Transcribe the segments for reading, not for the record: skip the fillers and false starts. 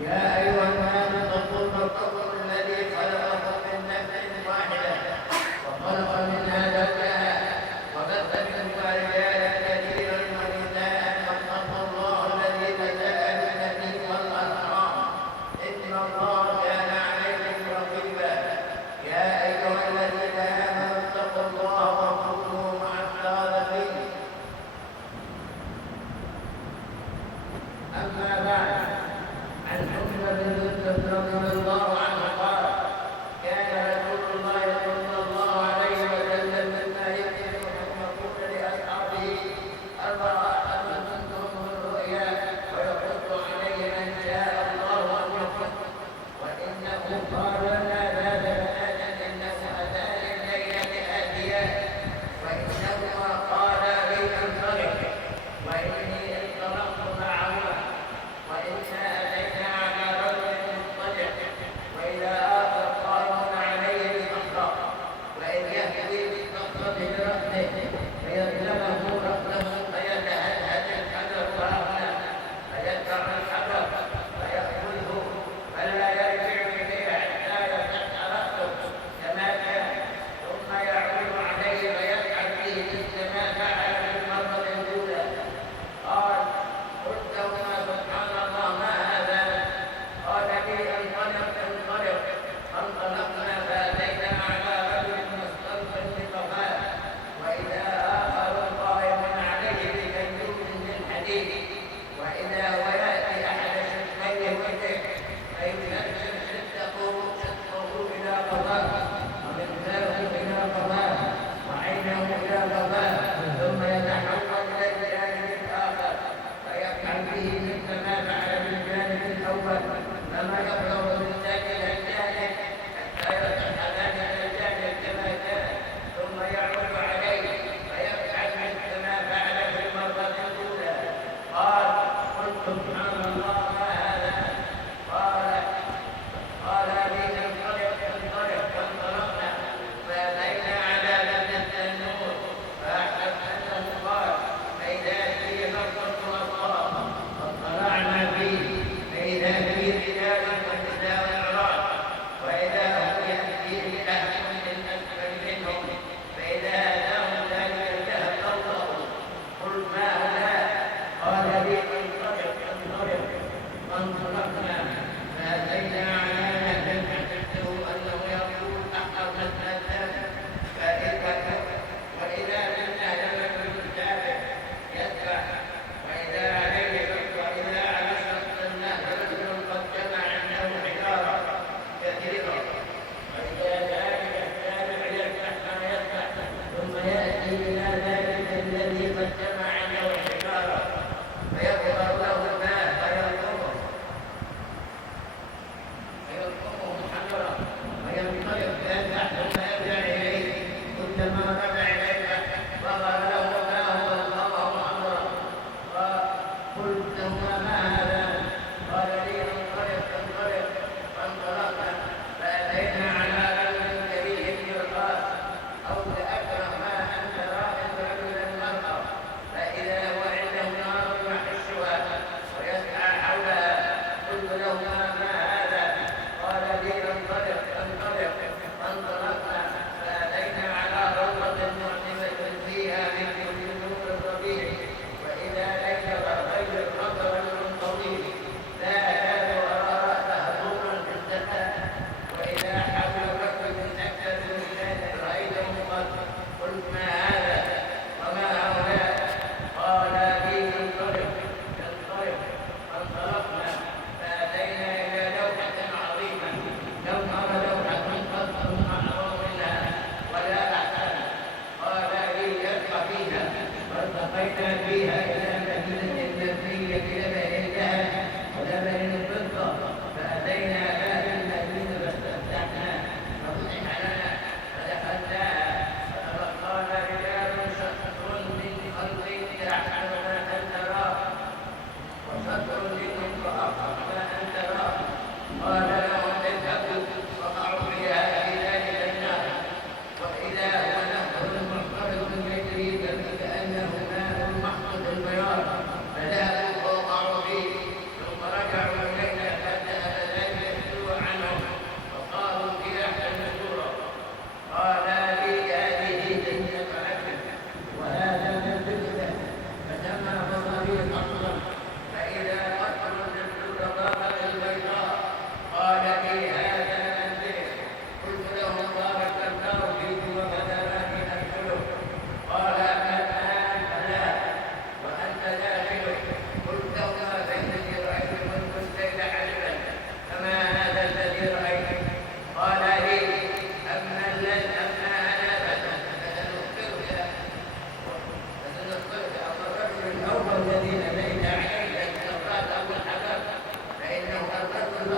يا أيها الناس اتقوا ربكم الذي خلقكم من نفس واحدة وخلق منها زوجها وبث منهما رجالا كثيرا ونساء واتقوا الله الذي تساءلون به والأرحام إن الله كان عليكم رقيبا. يا أيها الذين آمنوا اتقوا الله وكونوا مع الصادقين. أما بعد، عن حكمة بن رضي الله عنه قال: كان رسول الله صلى الله عليه وسلم مما يكتب أن يقول لأصحابه: أرأيتم الرؤيا ويقص عليه من شاء الله أن يقص. وإنه قال لا باب بهذا إنه أتاني الليلة آتيا وإنهما قالا لي انصرف وإني انطلقت معهما وإنا أتينا على رجل مضطجع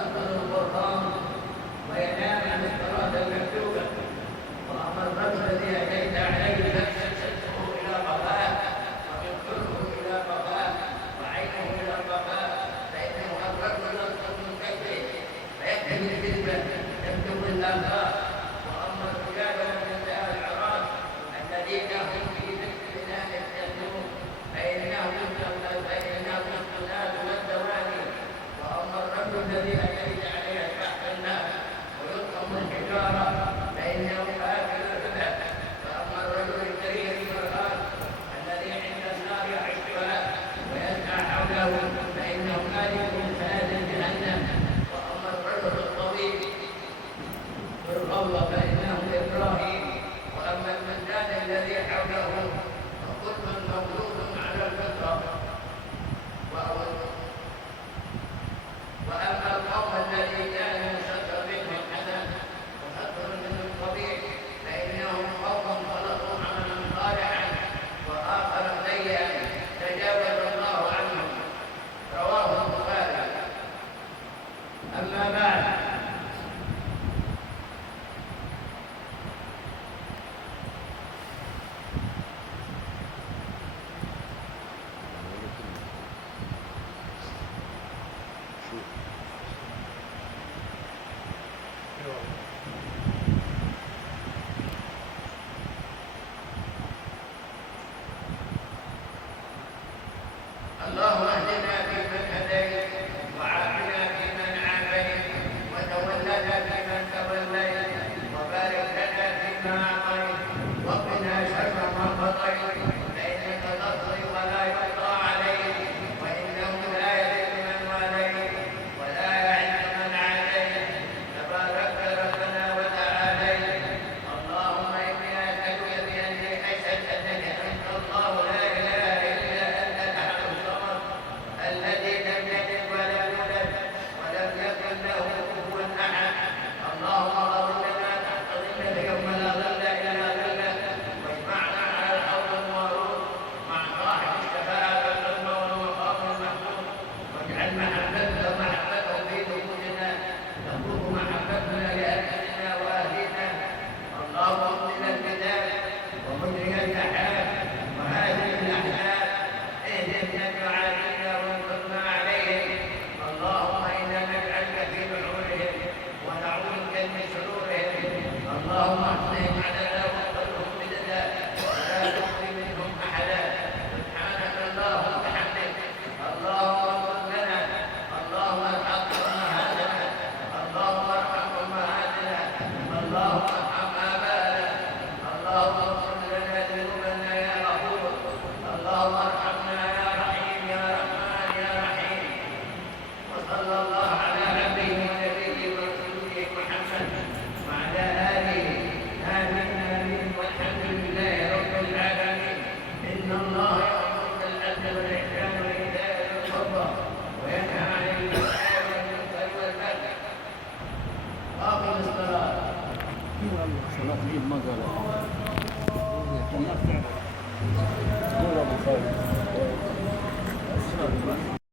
يحفظ القرآن وينام عن الصلاة المكتوبة. وأما الرجل الذي أتيت عليه فشدته إلى قفاه ومن كله إلى قفاه وعينه إلى قفاه، فإنه الرجل يصدق من كيفه فيكتب الكذبة يكتب الآفاق. وأما الرجال من الأعراض الذين هم في ذكر الله يهتدون فإنهم الصلاة والدوام. وأما الرجل الذي أتيت عليه تحت النار ويطعم الحجارة فإنه آكل الربا. فأما الرجل الكريم القرآن الذي عند النار يعيشها ويسعى حوله فإنه مالك من سلاسل جهنم. وأما الرجل الطويل في الروضة فإنه إبراهيم. وأما المنزل الذي حوله فكل مولود على الفطرة. وأما القوم الذي كانوا شطر منهم الحسن وشطر منهم الطبيع فإنهم قوم خلقوا عملا صالحا وآخر سيئا تجاوز الله عنهم. رواه البخاري. أما بعد، اللهم اهدنا فيمن هديت وعافنا فيمن عافيت وتولنا فيمن توليت وبارك لنا فيما اعطيت وقنا شر ما قضيت فانك تقضي ولا يقضى عليك وانه لا يذل من واليت ولا يعز من عاديت تبارك ربنا وتعاليت. اللهم اني اسالك باني اشهد انك انت الله لا اله الا انت الاحد الصمد الذي لم يلد ولم يولد ولم يكن له كفوا احد. اللهم اغفر لنا تحت ظلك يوم لا ظل الا ظلك واجمعنا على الحوض المورود مع صاحب الشفاعه والعظمى والمقام المحمود واجعل محبته في نفوسنا تفوق محبتنا لاهلنا واهلنا. اللهم انزل الكتاب ومجري السحاب وهادم الاحزاب اهدنا دعائنا وانصرنا عليهم. اللهم انا نجعلك في نحورهم ونعوذ بك من شرورهم. اللهم احصهم عددا واحفظهم بددا ولا تخزي منهم احدا. سبحانك اللهم وبحمدك. اللهم اغفر لنا. اللهم ارحم امهاتنا. اللهم ارحم امهاتنا. اللهم ارحم اباءنا. اللهم اغفر لنا ذنوبنا يا غفور. اللهم ارحمنا يا رحيم يا رحمن يا رحيم. وصلى الله على عبده ونبيه ورسوله محمد وعلى اله. امين امين والحمد لله رب العالمين. ان الله يامر بالعدل والاحسان وايتاء ذي القربى وينهى عن الفحشاء والمنكر والبغي. واقم الصلاه. صلاة العيد ما قالها.